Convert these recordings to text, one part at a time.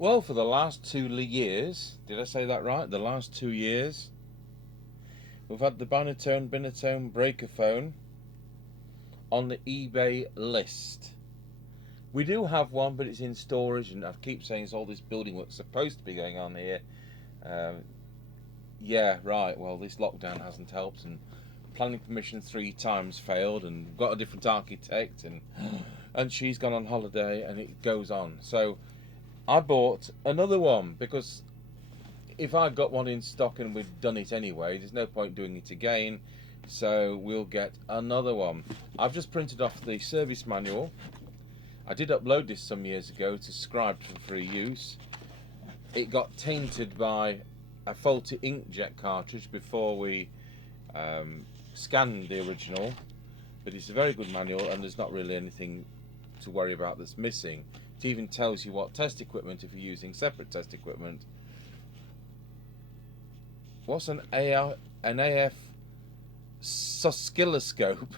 Well, for the last 2 years, did I say that right? The last 2 years, we've had the Banatone Binatone Breakerphone on the eBay list. We do have one, but it's in storage, and I keep saying it's all this building work supposed to be going on here. Um, yeah, right. Well, this lockdown hasn't helped, and planning permission 3 times failed, and we've got a different architect, and she's gone on holiday, and it goes on. So I bought another one because if I got one in stock and we'd done it anyway, there's no point doing it again. So we'll get another one. I've just printed off the service manual. I did upload this some years ago to Scribe for free use. It got tainted by a faulty inkjet cartridge before we scanned the original, but it's a very good manual and there's not really anything to worry about that's missing. It even tells you what test equipment if you're using separate test equipment. What's an AF oscilloscope?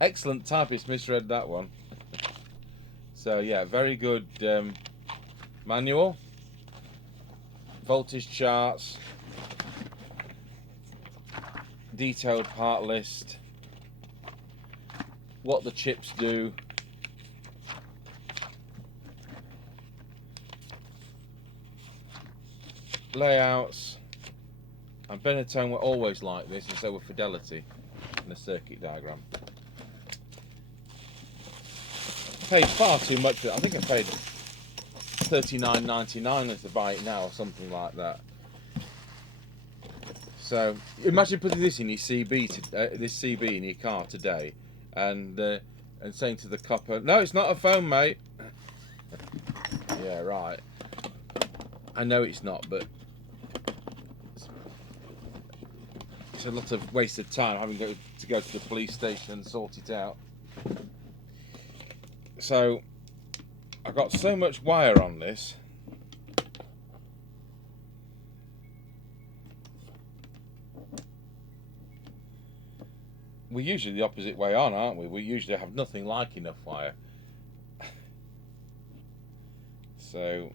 Excellent typist misread that one. So yeah, very good manual, voltage charts, detailed part list, what the chips do, layouts, and Binatone were always like this, and so were Fidelity in the circuit diagram. I paid far too much for it. I think I paid $39.99 to buy it now, or something like that. So imagine putting this in your CB, this CB in your car today, and saying to the copper, "No, it's not a phone, mate." Yeah, right. I know it's not, but it's a lot of wasted time having to go to the police station and sort it out. So I got so much wire on this. We're usually the opposite way on, aren't we? We usually have nothing like enough wire. So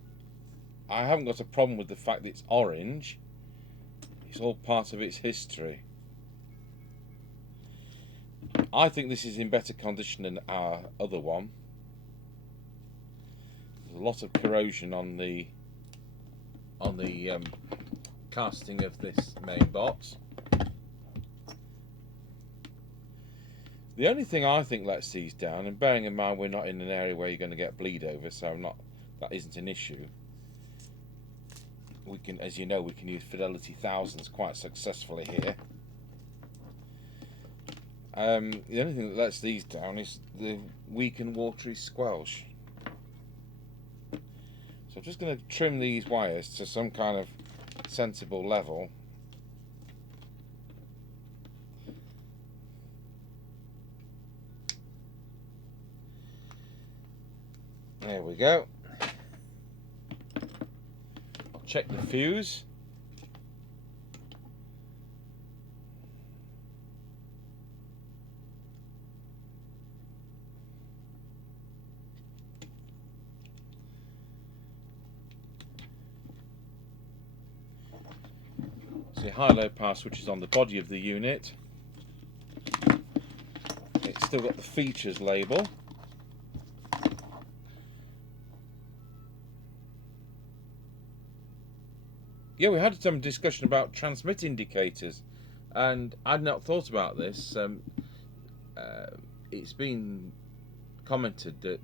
I haven't got a problem with the fact that it's orange. It's all part of its history. I think this is in better condition than our other one. There's a lot of corrosion on the casting of this main box. The only thing I think lets these down, and bearing in mind we're not in an area where you're going to get bleed over, so that isn't an issue. We can, as you know, we can use Fidelity Thousands quite successfully here. The only thing that lets these down is the weak and watery squelch. So I'm just going to trim these wires to some kind of sensible level. There we go. I'll check the fuse. See, high-low power switch is on the body of the unit. It's still got the features label. Yeah, we had some discussion about transmit indicators, and I'd not thought about this. It's been commented that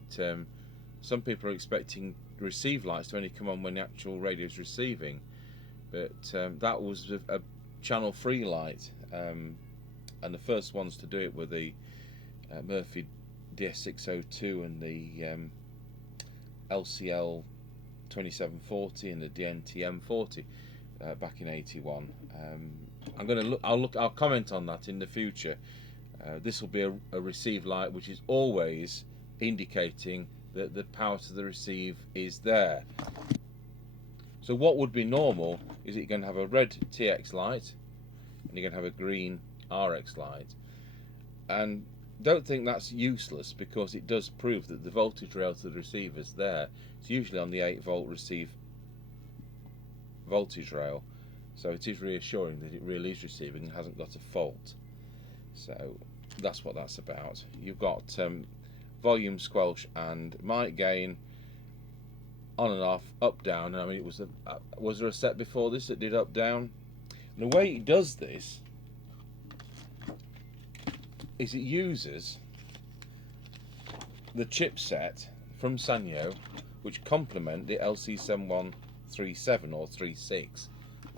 some people are expecting receive lights to only come on when the actual radio is receiving, but that was a channel 3 light, and the first ones to do it were the Murphy DS602 and the LCL 2740 and the DNTM40 back in '81. I'm going to look. I'll comment on that in the future. This will be a receive light, which is always indicating that the power to the receive is there. So what would be normal is that you're going to have a red TX light and you're going to have a green RX light, and don't think that's useless, because it does prove that the voltage rail to the receiver's there. It's usually on the 8-volt receive voltage rail, so it is reassuring that it really is receiving and hasn't got a fault. So that's what that's about. You've got volume, squelch and mic gain, on and off, up, down. I mean, it was there a set before this that did up, down? And the way it does this is it uses the chipset from Sanyo, which complement the LC7137 or 36.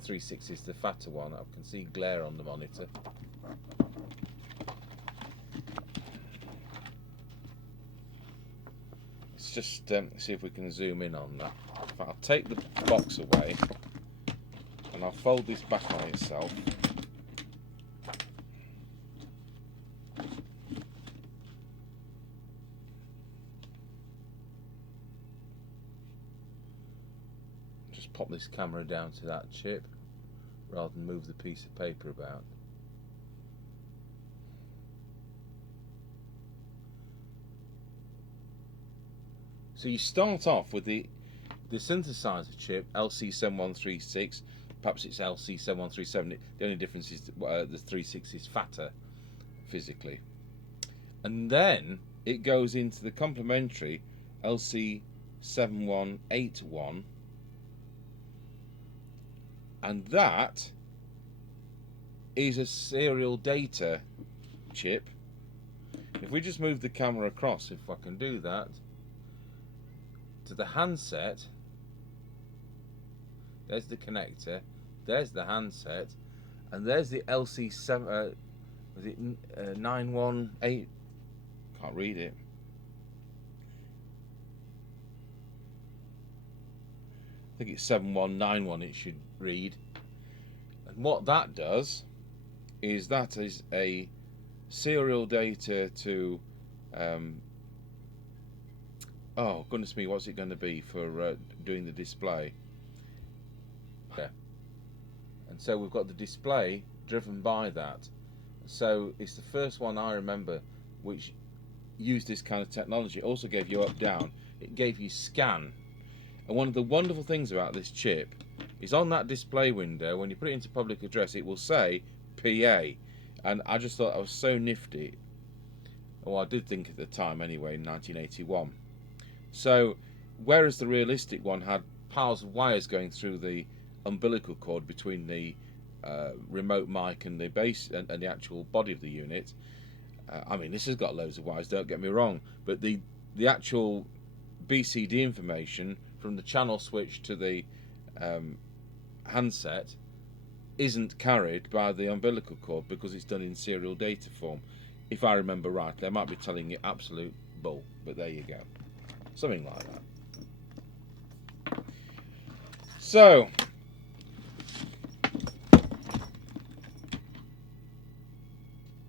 36 is the fatter one. I can see glare on the monitor. Let's just see if we can zoom in on that. I'll take the box away and I'll fold this back on itself. Just pop this camera down to that chip rather than move the piece of paper about. So you start off with the synthesizer chip, LC7136, perhaps it's LC7137, the only difference is the 36 is fatter physically. And then it goes into the complementary LC7181, and that is a serial data chip. If we just move the camera across, if I can do that, to the handset, there's the connector, there's the handset, and there's the LC7, was it 918? Can't read it. I think it's 7191 it should read. And what that does is that is a serial data to oh goodness me, what's it going to be for doing the display? Yeah. And so we've got the display driven by that. So it's the first one I remember which used this kind of technology. It also gave you up, down. It gave you scan. And one of the wonderful things about this chip is on that display window, when you put it into public address, it will say PA. And I just thought that was so nifty. Well, I did think at the time anyway, in 1981. So, whereas the realistic one had piles of wires going through the umbilical cord between the remote mic and the base and the actual body of the unit, I mean, this has got loads of wires, don't get me wrong, but the actual BCD information from the channel switch to the handset isn't carried by the umbilical cord because it's done in serial data form, if I remember right. They might be telling you absolute bull, but there you go. Something like that. So,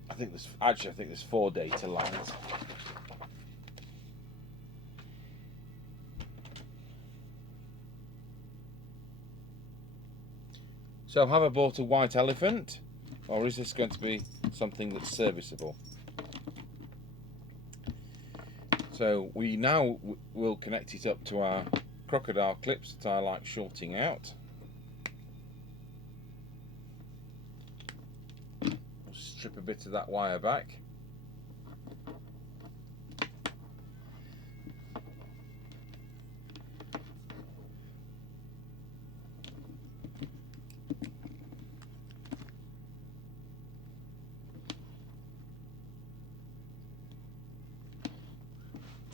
I think there's 4 data lines. So have I bought a white elephant, or is this going to be something that's serviceable? So we now will connect it up to our crocodile clips that I like shorting out. We'll strip a bit of that wire back.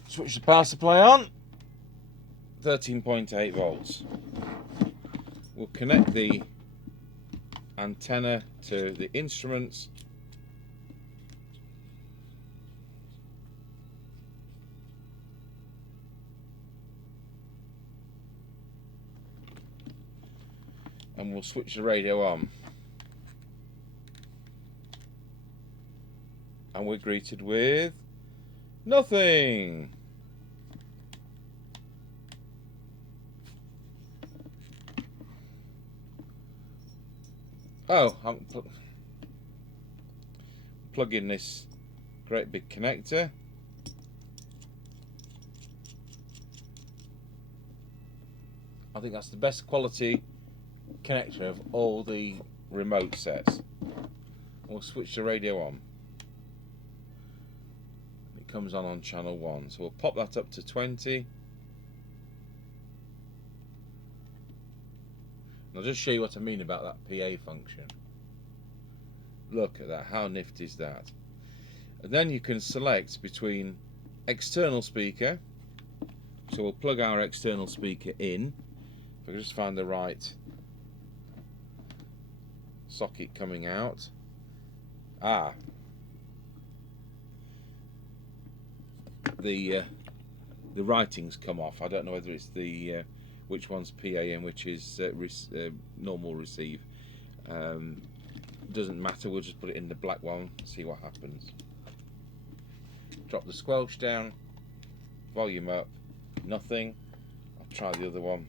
Switch the power supply on, 13.8 volts. We'll connect the antenna to the instruments. And we'll switch the radio on. And we're greeted with nothing. Oh, I'm plugging this Great big connector. I think that's the best quality connector of all the remote sets. We'll switch the radio on. It comes on channel 1, so we'll pop that up to 20. And I'll just show you what I mean about that PA function. Look at that, how nifty is that? And then you can select between external speaker, so we'll plug our external speaker in. If I can just find the right socket coming out. The writing's come off. I don't know whether it's the which one's PA and which is normal receive. Doesn't matter, we'll just put it in the black one, see what happens. Drop the squelch down, volume up, nothing. I'll try the other one.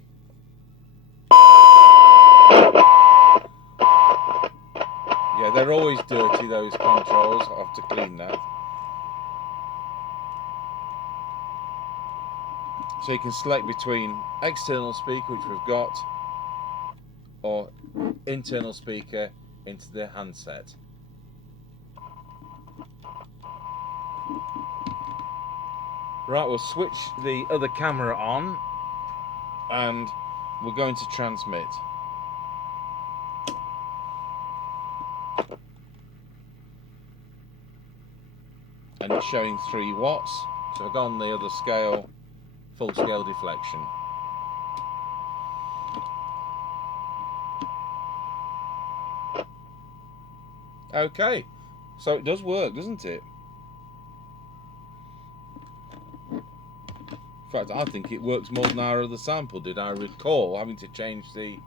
Yeah, they're always dirty, those controls. I'll have to clean that. So you can select between external speaker, which we've got, or internal speaker into the handset. Right, we'll switch the other camera on and we're going to transmit. And it's showing 3 watts. So I've gone the other scale, full scale deflection. Okay, so it does work, doesn't it? In fact, I think it works more than our other sample did. I recall having to change the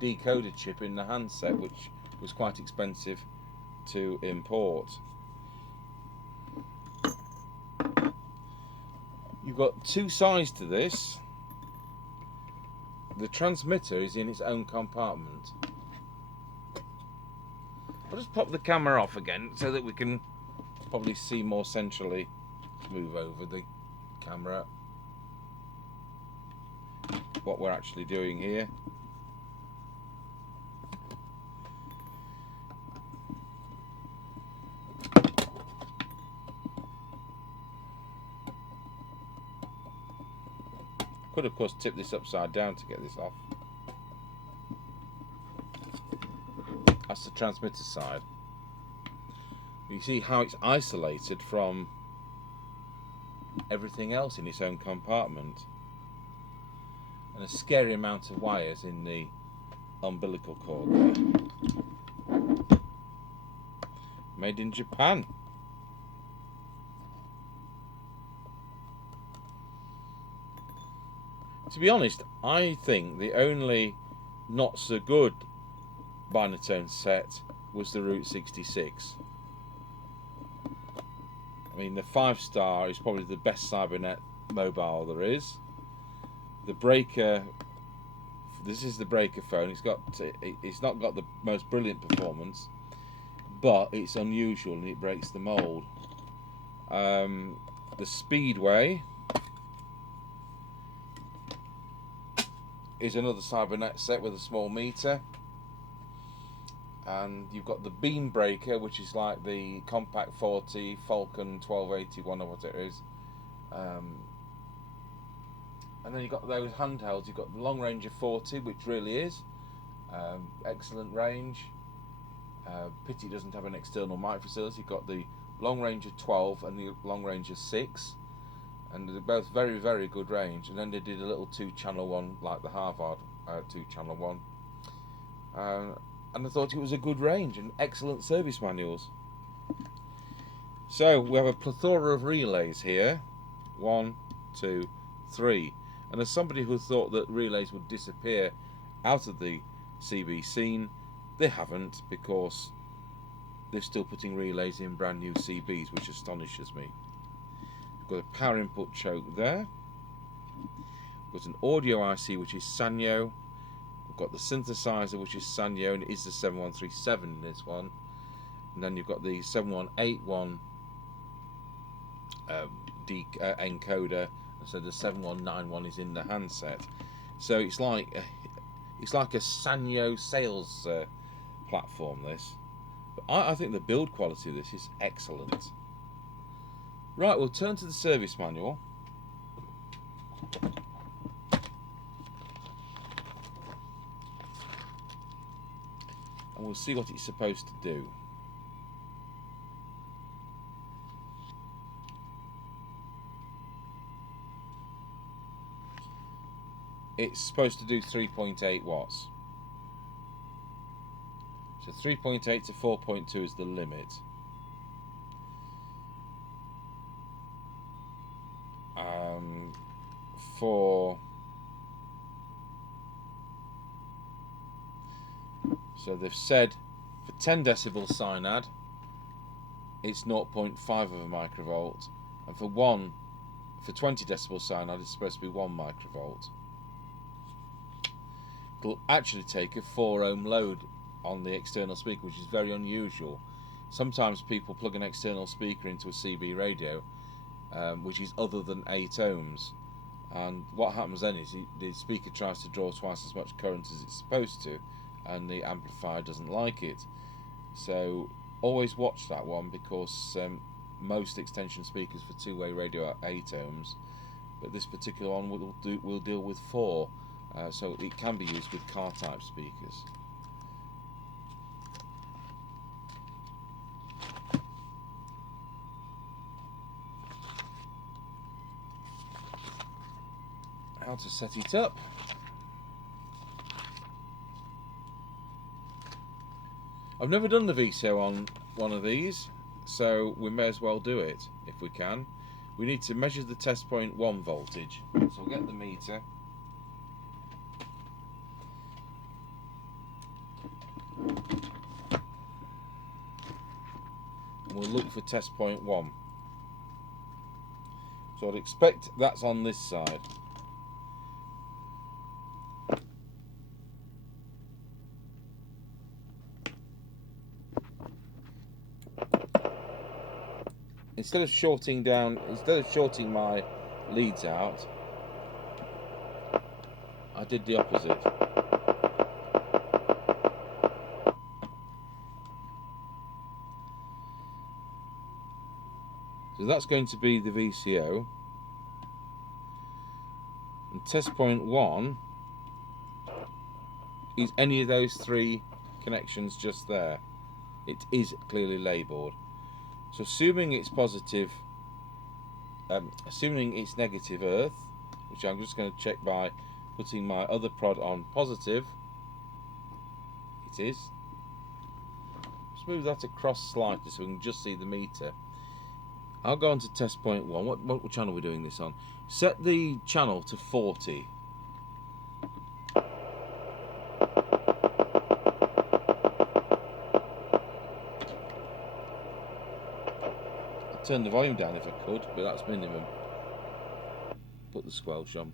decoder chip in the handset, which was quite expensive to import. You've got 2 sides to this. The transmitter is in its own compartment. I'll just pop the camera off again so that we can probably see more centrally. Move over the camera. What we're actually doing here. Could of course tip this upside down to get this off. That's the transmitter side. You see how it's isolated from everything else in its own compartment. And a scary amount of wires in the umbilical cord there. Made in Japan. To be honest, I think the only not so good Binatone set was the Route 66. I mean, the 5-star is probably the best Cybernet mobile there is. The breaker, this is the breaker phone. It's not got the most brilliant performance, but it's unusual and it breaks the mold. The Speedway is another Cybernet set with a small meter, and you've got the Beam Breaker, which is like the Compact 40, Falcon 1281 or what it is. And then you've got those handhelds. You've got the Long Ranger 40, which really is excellent range. Pity it doesn't have an external mic facility. You've got the Long Ranger 12 and the Long Ranger 6, and they're both very, very good range. And then they did a little 2-channel one, like the Harvard 2-channel one. And I thought it was a good range and excellent service manuals. So we have a plethora of relays here. 1, 2, 3. And as somebody who thought that relays would disappear out of the CB scene, they haven't, because they're still putting relays in brand new CBs, which astonishes me. We've got a power input choke there. We've got an audio IC, which is Sanyo. We've got the synthesizer, which is Sanyo, and it is the 7137 in this one. And then you've got the 7181 encoder, and so the 7191 is in the handset. So it's like a Sanyo sales platform. This, but I think the build quality of this is excellent. Right, we'll turn to the service manual. And we'll see what it's supposed to do. It's supposed to do 3.8 watts. So 3.8 to 4.2 is the limit. So they've said for 10 decibel Synad it's 0.5 of a microvolt, and for 20 decibel Synad it's supposed to be 1 microvolt. It'll actually take a 4 ohm load on the external speaker, which is very unusual. Sometimes people plug an external speaker into a CB radio which is other than 8 ohms, and what happens then is the speaker tries to draw twice as much current as it's supposed to, and the amplifier doesn't like it. So always watch that one, because most extension speakers for two-way radio are 8 ohms, but this particular one will deal with 4, so it can be used with car type speakers. How to set it up. I've never done the VCO on one of these, so we may as well do it if we can. We need to measure the test point 1 voltage, so we'll get the meter. And we'll look for test point 1. So I'd expect that's on this side. Instead of shorting my leads out, I did the opposite. So that's going to be the VCO. And test point 1 is any of those 3 connections just there. It is clearly labelled. So assuming it's positive, assuming it's negative earth, which I'm just going to check by putting my other prod on positive, it is. Just move that across slightly so we can just see the meter. I'll go on to test point 1. What channel are we doing this on? Set the channel to 40. Turn the volume down if I could, but that's minimum. Put the squelch on.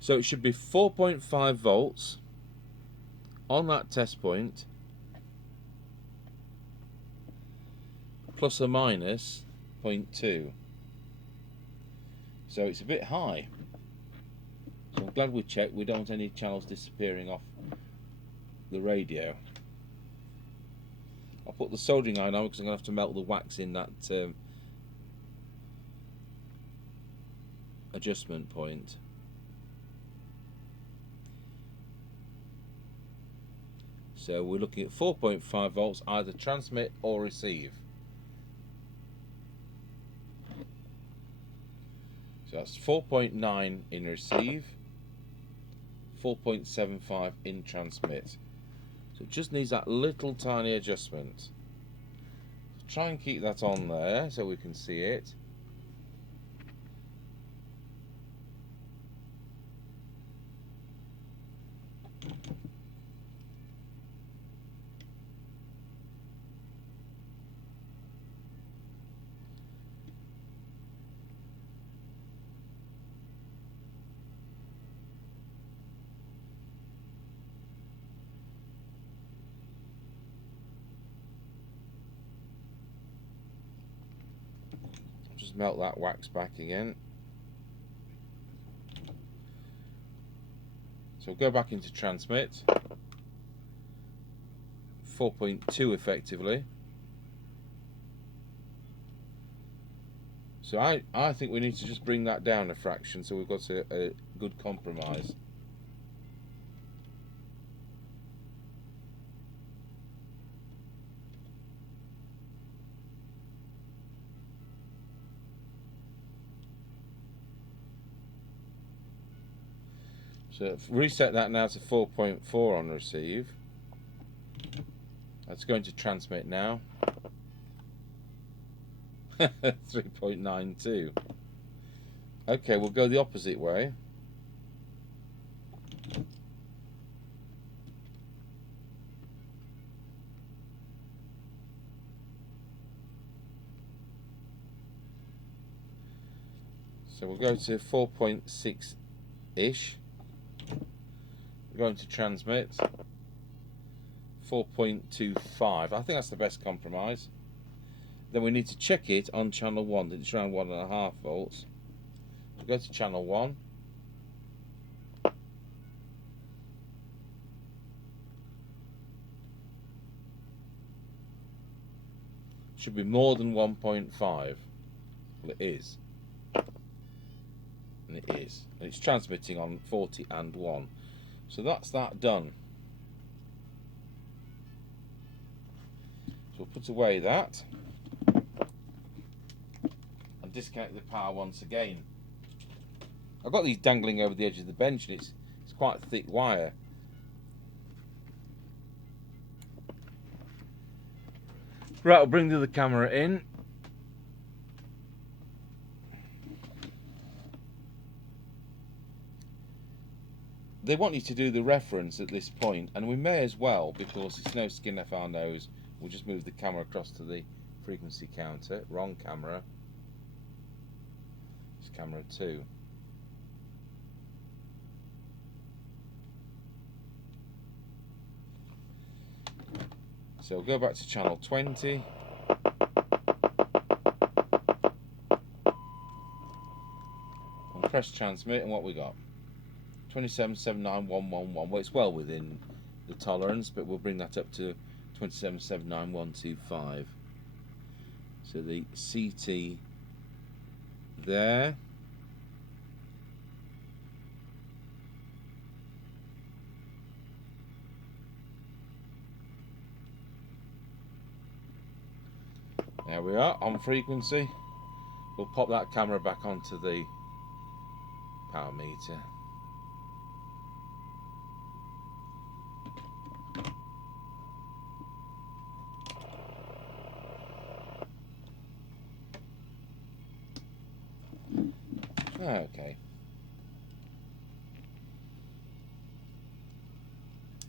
So it should be 4.5 volts on that test point, plus or minus 0.2. So it's a bit high. So I'm glad we checked. We don't want any channels disappearing off the radio. I'll put the soldering iron on because I'm going to have to melt the wax in that adjustment point. So we're looking at 4.5 volts, either transmit or receive. So that's 4.9 in receive, 4.75 in transmit. So it just needs that little tiny adjustment. Try and keep that on there so we can see it. Just melt that wax back again. So go back into transmit. 4.2 effectively. So I think we need to just bring that down a fraction so we've got a good compromise. So reset that now to 4.4 on receive. That's going to transmit now. 3.92. Okay, we'll go the opposite way. So we'll go to 4.6-ish. We're going to transmit 4.25. I think that's the best compromise. Then we need to check it on channel 1. It's around 1.5 volts. We'll go to channel 1. Should be more than 1.5. Well, it is. And it is. And it's transmitting on 40 and 1. So that's that done. So we'll put away that and disconnect the power once again. I've got these dangling over the edge of the bench, and it's quite thick wire. Right, I'll bring the other camera in. They want you to do the reference at this point, and we may as well, because it's no skin off our nose. We'll just move the camera across to the frequency counter. Wrong camera. It's camera 2. So we'll go back to channel 20. And press transmit, and what we got? 27.79111. Well, it's well within the tolerance, but we'll bring that up to 27.79125. So the CT there. There we are, on frequency. We'll pop that camera back onto the power meter. Okay.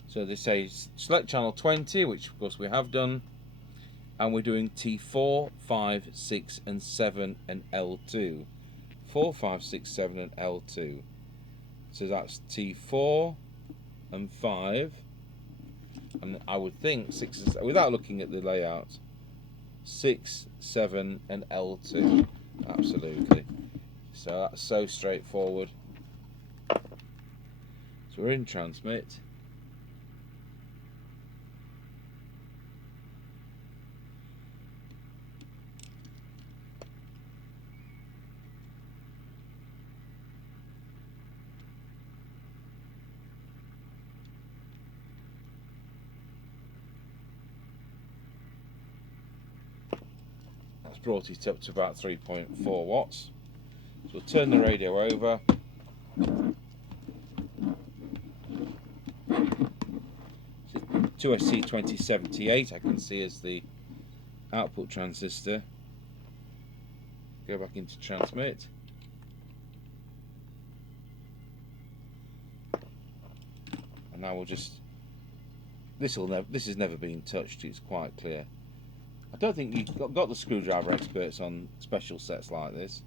So they say select channel 20, which of course we have done. And we're doing T4, 5, 6 and 7 and L2. 4, 5, 6, 7 and L2. So that's T4 and 5. And I would think 6 and 7, without looking at the layout, 6, 7 and L2. Absolutely. So that's so straightforward. So we're in transmit. That's brought it up to about 3.4 watts. So we'll turn the radio over. So 2SC2078 I can see as the output transistor. Go back into transmit. And now we'll just, this has never been touched, it's quite clear. I don't think you've got the screwdriver experts on special sets like this.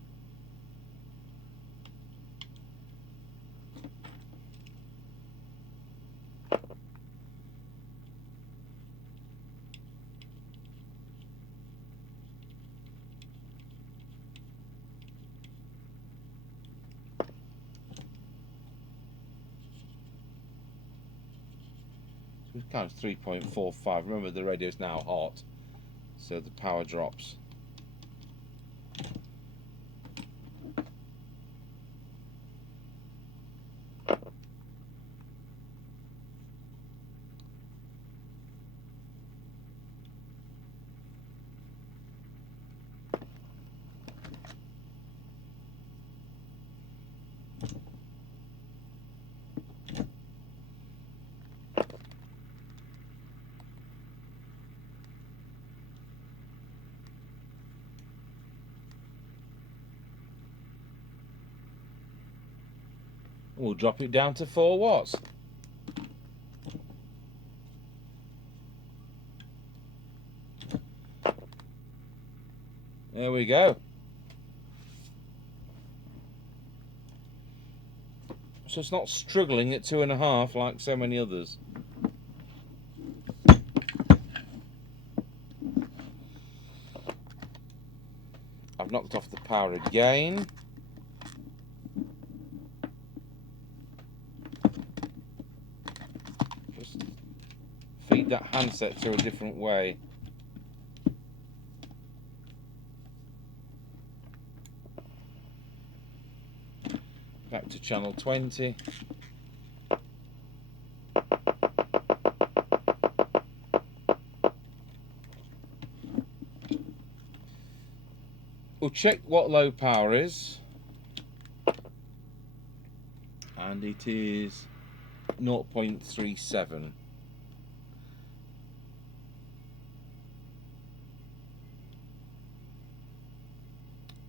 kind of 3.45. Remember, the radio's now hot, so the power drops. We'll drop it down to 4 watts. There we go. So it's not struggling at 2.5 like so many others. I've knocked off the power again. Just feed that handset to a different way. Back to channel 20. We'll check what low power is, and it is 0.37.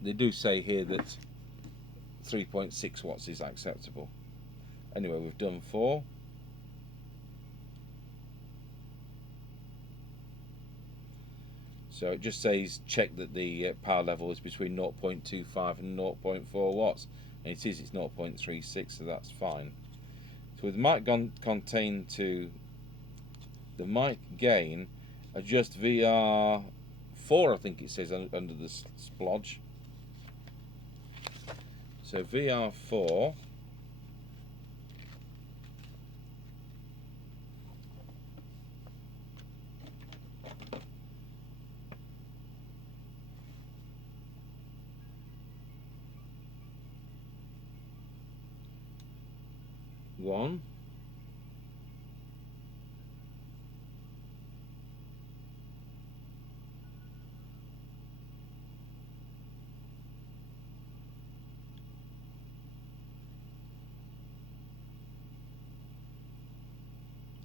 They do say here that 3.6 watts is acceptable. Anyway, we've done 4. So it just says check that the power level is between 0.25 and 0.4 watts, and it is. It's 0.36, so that's fine. So with the mic contained to the mic gain, adjust VR4, I think it says under the splodge. So VR4. One.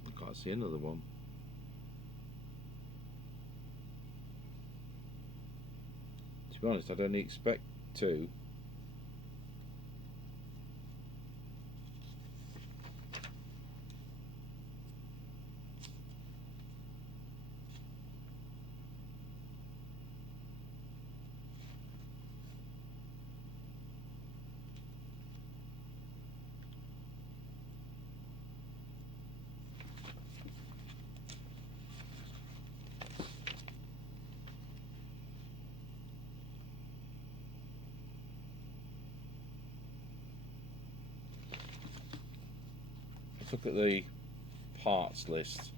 I can't see another one. To be honest, I don't expect 2. Let's look at the parts list.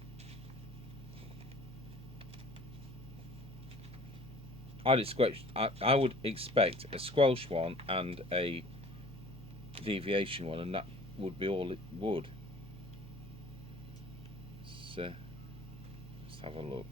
I would expect a squelch one and a deviation one, and that would be all it would. So let's have a look.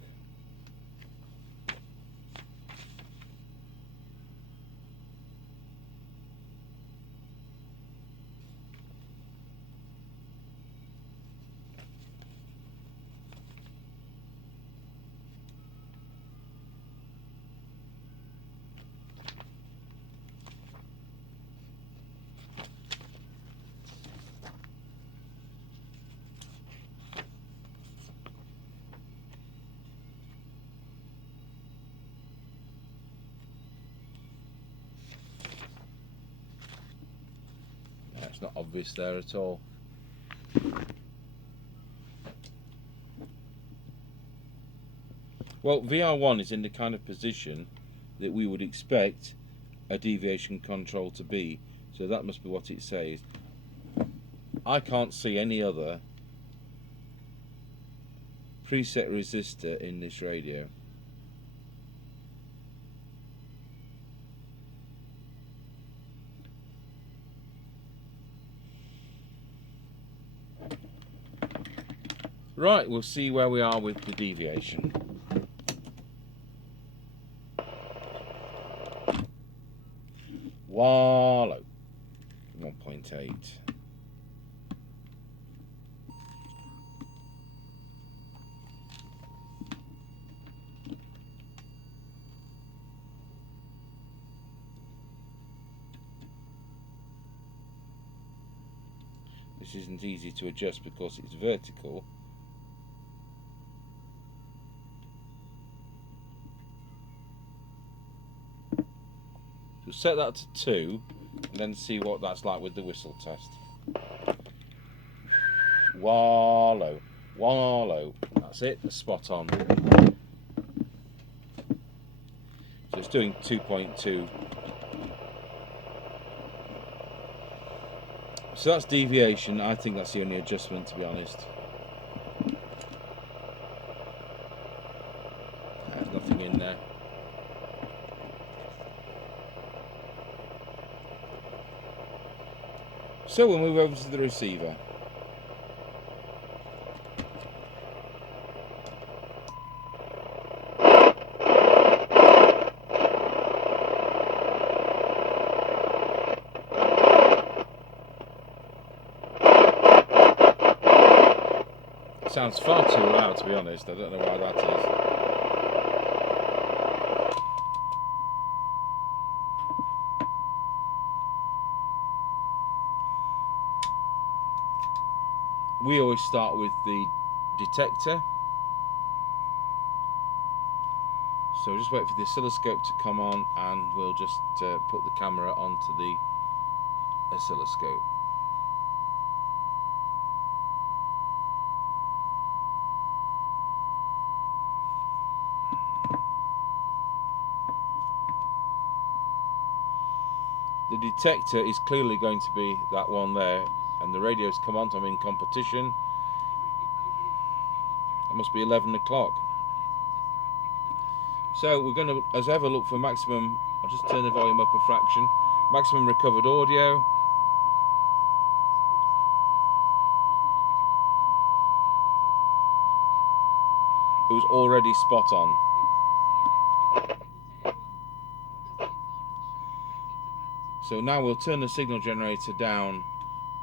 It's not obvious there at all. Well, VR1 is in the kind of position that we would expect a deviation control to be, so that must be what it says. I can't see any other preset resistor in this radio. Right, we'll see where we are with the deviation. Wallow. 1.8. This isn't easy to adjust because it's vertical. We'll set that to 2 and then see what that's like with the whistle test. Wallow, wallow. That's it, spot on. So it's doing 2.2. So that's deviation. I think that's the only adjustment, to be honest. There's nothing in there. So we'll move over to the receiver. It sounds far too loud, to be honest. I don't know why that is. We always start with the detector. So just wait for the oscilloscope to come on and we'll just put the camera onto the oscilloscope. The detector is clearly going to be that one there, and the radio's come on, so I'm in competition. It must be 11 o'clock. So we're going to, as ever, look for maximum. I'll just turn the volume up a fraction. Maximum recovered audio. It was already spot on. So now we'll turn the signal generator down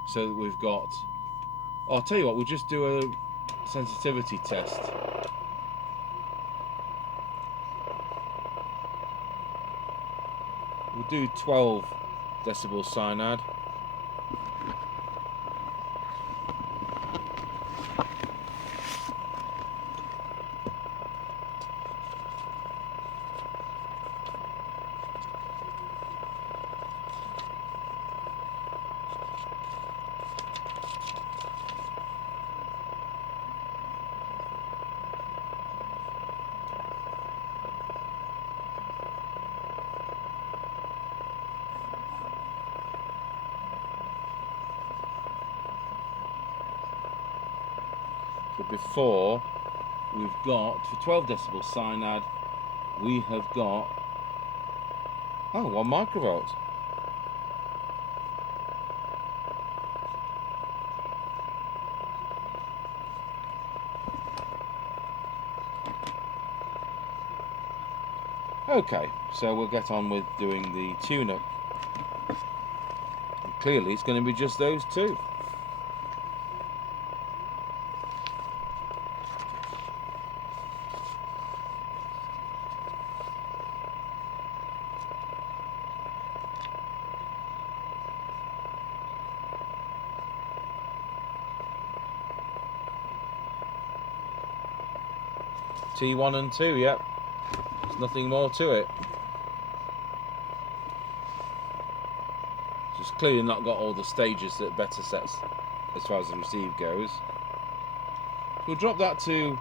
so that we've got... Oh, I'll tell you what, we'll just do a sensitivity test. We'll do 12 decibel cyanide. So before, we've got, for 12 decibel cyanide, we have got, 1 microvolt. Okay, so we'll get on with doing the tune-up. Clearly it's going to be just those two. T1 and 2, yep. There's nothing more to it. Just clearly not got all the stages that better sets as far as the receive goes. We'll drop that to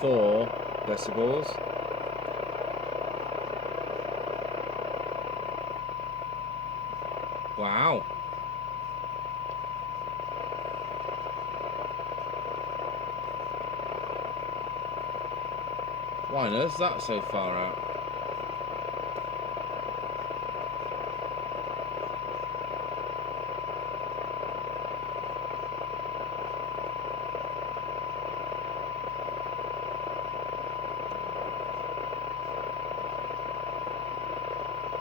4 decibels. Wow. Why on earth is that so far out?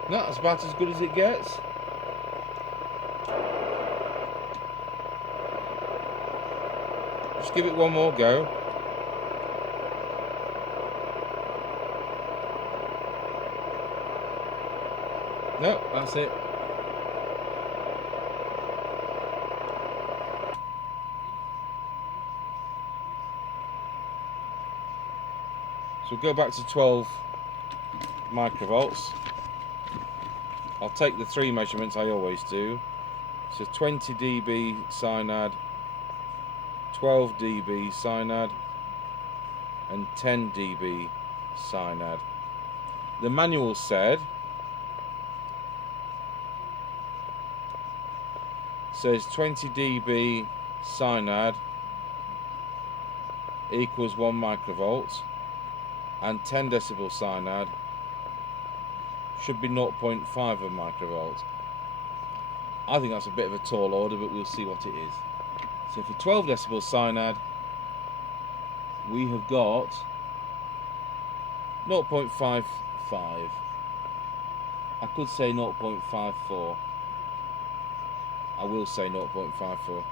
No, that's about as good as it gets. Just give it one more go. No, that's it. So we'll go back to 12 microvolts. I'll take the 3 measurements I always do. So 20 dB cyanide, 12 dB cyanide, and 10 dB cyanide. The manual says 20 dB cyanide equals 1 microvolt, and 10 decibel cyanide should be 0.5 of a microvolt. I think that's a bit of a tall order, but we'll see what it is. So for 12 decibel cyanide, we have got 0.55. I could say 0.54. I will say 0.54.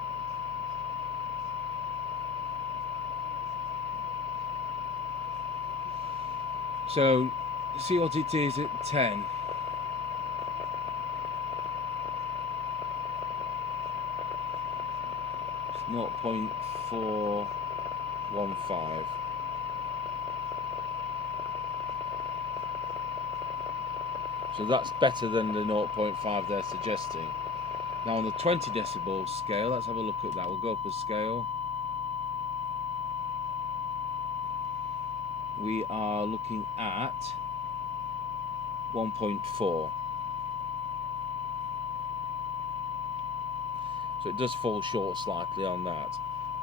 So see what it is at 10. It's 0.415. So that's better than the 0.5 they're suggesting. Now on the 20 decibel scale, let's have a look at that. We'll go up a scale. We are looking at 1.4. So it does fall short slightly on that.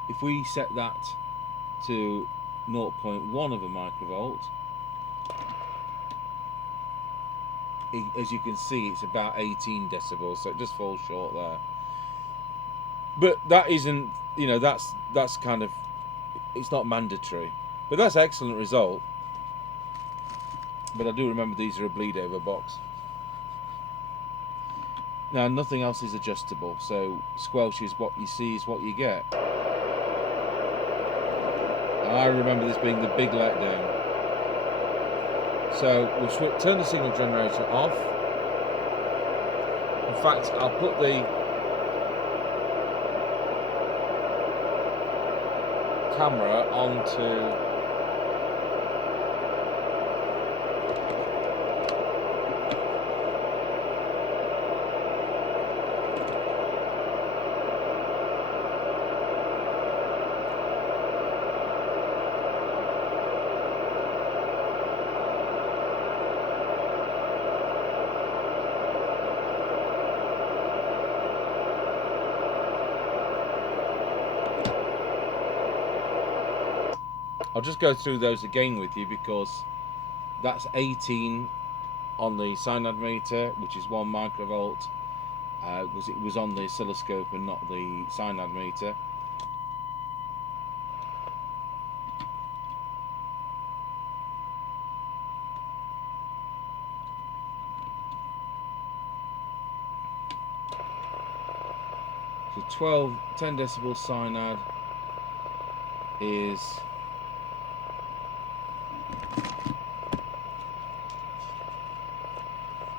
If we set that to 0.1 of a microvolt, as you can see, it's about 18 decibels, so it just falls short there. But that isn't, you know, that's kind of, it's not mandatory. But that's an excellent result. But I do remember these are a bleed over box. Now nothing else is adjustable, so squelch is what you see is what you get. I remember this being the big letdown. So we'll turn the signal generator off. In fact, I'll put the camera onto I'll just go through those again with you because that's 18 on the cyanide meter, which is 1 microvolt. It was on the oscilloscope and not the cyanide meter. So 10 decibel cyanide is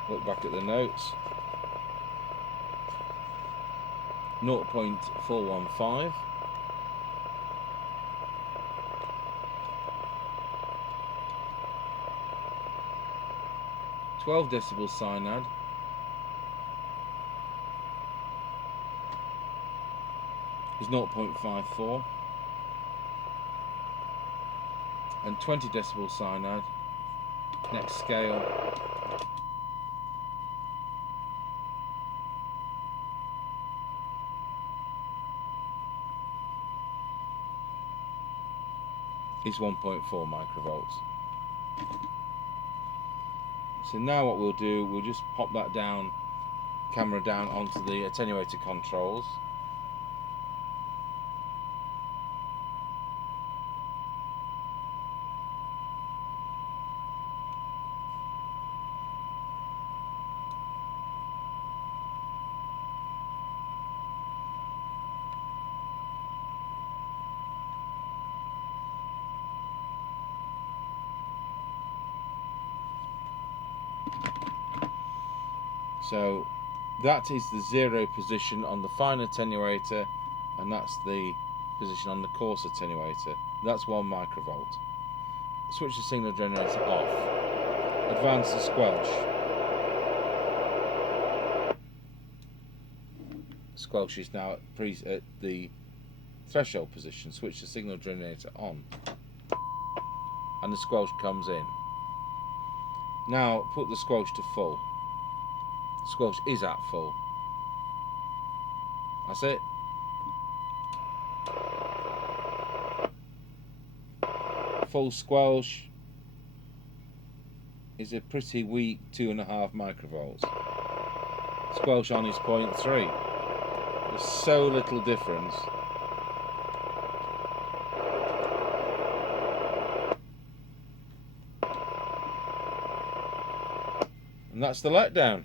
look back at the notes, 0.415. Twelve decibel cyanide is 0.54, and 20 decibel cyanide, next scale, is 1.4 microvolts. So now what we'll do, we'll just pop that down, camera down onto the attenuator controls. So that is the 0 position on the fine attenuator, and that's the position on the coarse attenuator. That's 1 microvolt. Switch the signal generator off. Advance the squelch. Squelch is now at the threshold position. Switch the signal generator on, and the squelch comes in. Now put the squelch to full. The squelch is at full. That's it. Full squelch is a pretty weak 2.5 microvolts. Squelch on is 0.3. There's so little difference. And that's the letdown.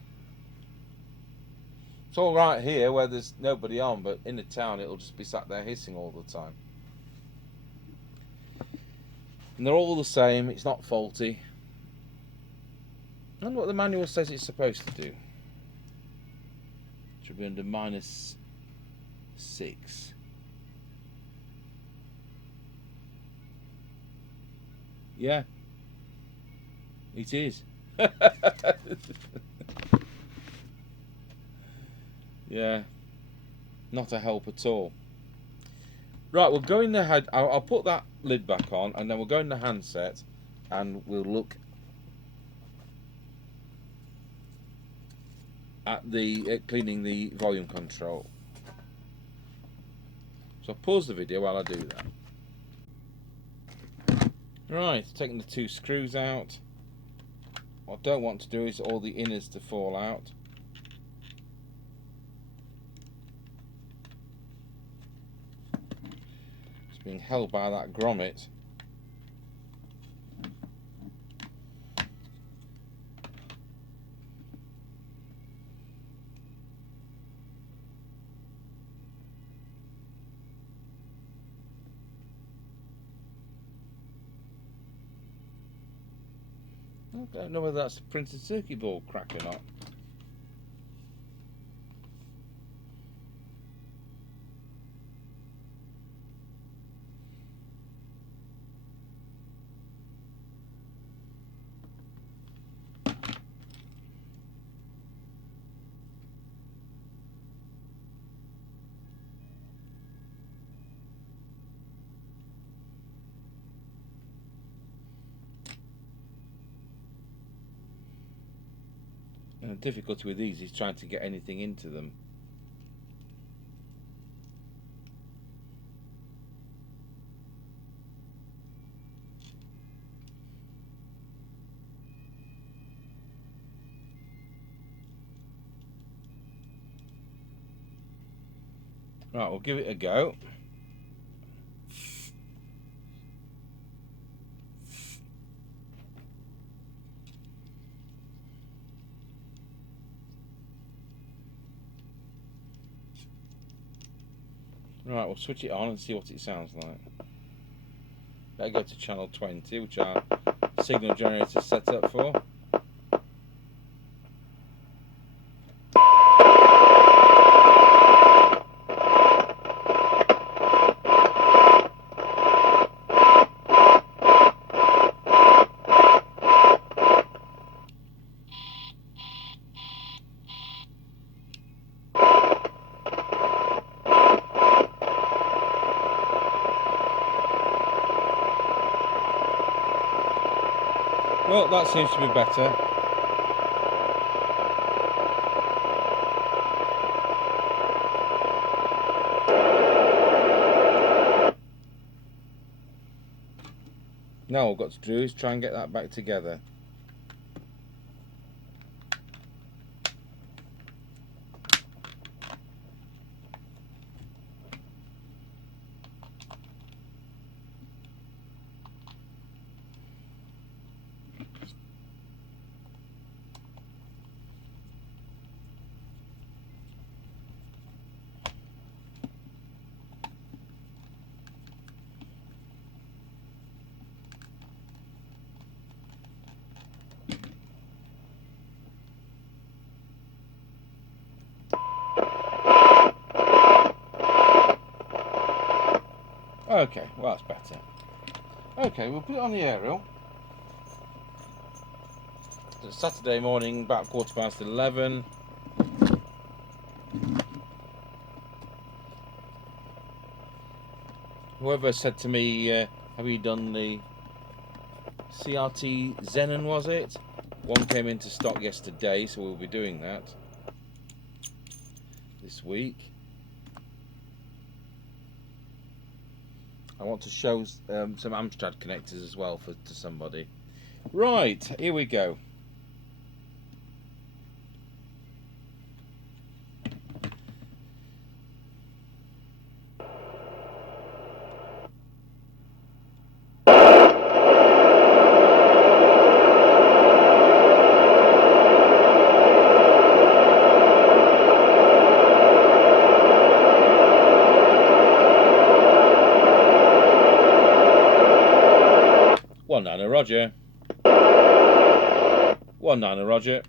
It's all right here where there's nobody on, but in the town it'll just be sat there hissing all the time. And they're all the same, it's not faulty. And what the manual says it's supposed to do. It should be under -6. Yeah, it is. Yeah, not a help at all. Right, we'll go in the head. I'll put that lid back on, and then we'll go in the handset, and we'll look at the cleaning the volume control. So I'll pause the video while I do that. Right, taking the 2 screws out. What I don't want to do is all the inners to fall out. It's being held by that grommet. I don't know whether that's a printed circuit board crack or not. And the difficulty with these is trying to get anything into them. Right, we'll give it a go. Right, we'll switch it on and see what it sounds like. Better go to channel 20, which our signal generator is set up for. Well, that seems to be better. Now all I've got to do is try and get that back together. Okay, well that's better. Okay, we'll put it on the aerial. It's Saturday morning, about 11:15. Whoever said to me, have you done the CRT Xenon, was it? One came into stock yesterday, so we'll be doing that this week. I want to show some Amstrad connectors as well to somebody. Right, here we go. One niner, Roger. 19, Roger.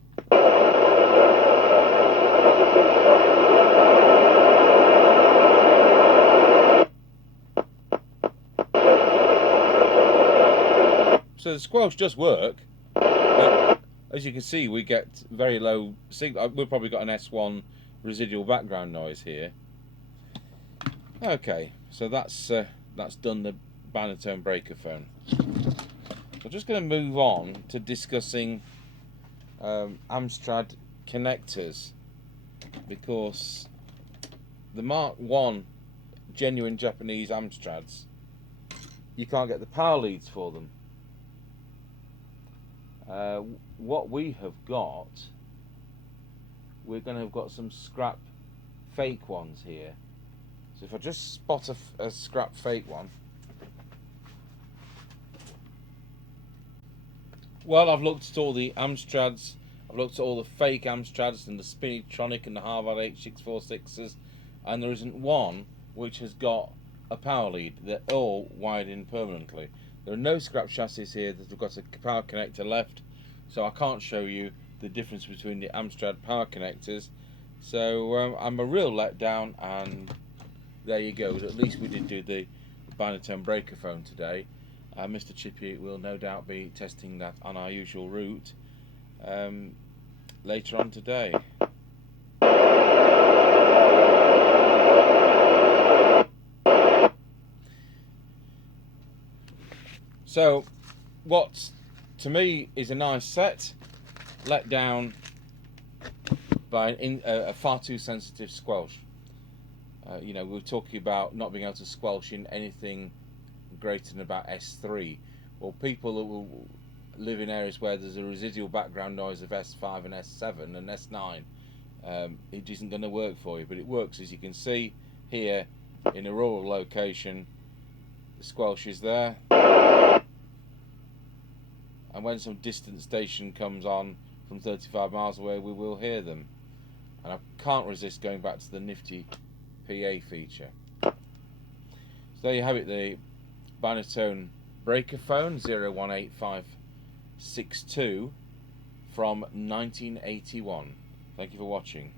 So the squelch does work. But as you can see, we get very low signal. We've probably got an S1 residual background noise here. Okay, so that's done the Binatone breaker phone. I'm just going to move on to discussing Amstrad connectors, because the Mark 1 genuine Japanese Amstrads, you can't get the power leads for them. What we have got, we're going to have got some scrap fake ones here. So if I just spot a scrap fake one. Well, I've looked at all the Amstrads, I've looked at all the fake Amstrads and the Spinitronic and the Harvard H646s, and there isn't one which has got a power lead. They're all wired in permanently. There are no scrap chassis here that have got a power connector left, so I can't show you the difference between the Amstrad power connectors. So I'm a real letdown, and there you go. At least we did do the Binatone breaker phone today. Mr. Chippy will no doubt be testing that on our usual route later on today. So, what to me is a nice set, let down by a far too sensitive squelch. You know, we were talking about not being able to squelch in anything greater than about S3. Well, people that will live in areas where there's a residual background noise of S5 and S7 and S9, it isn't going to work for you, but it works, as you can see here in a rural location. The squelch is there, and when some distant station comes on from 35 miles away, we will hear them. And I can't resist going back to the nifty PA feature. So there you have it, the Binatone breaker phone 018562 from 1981. Thank you for watching.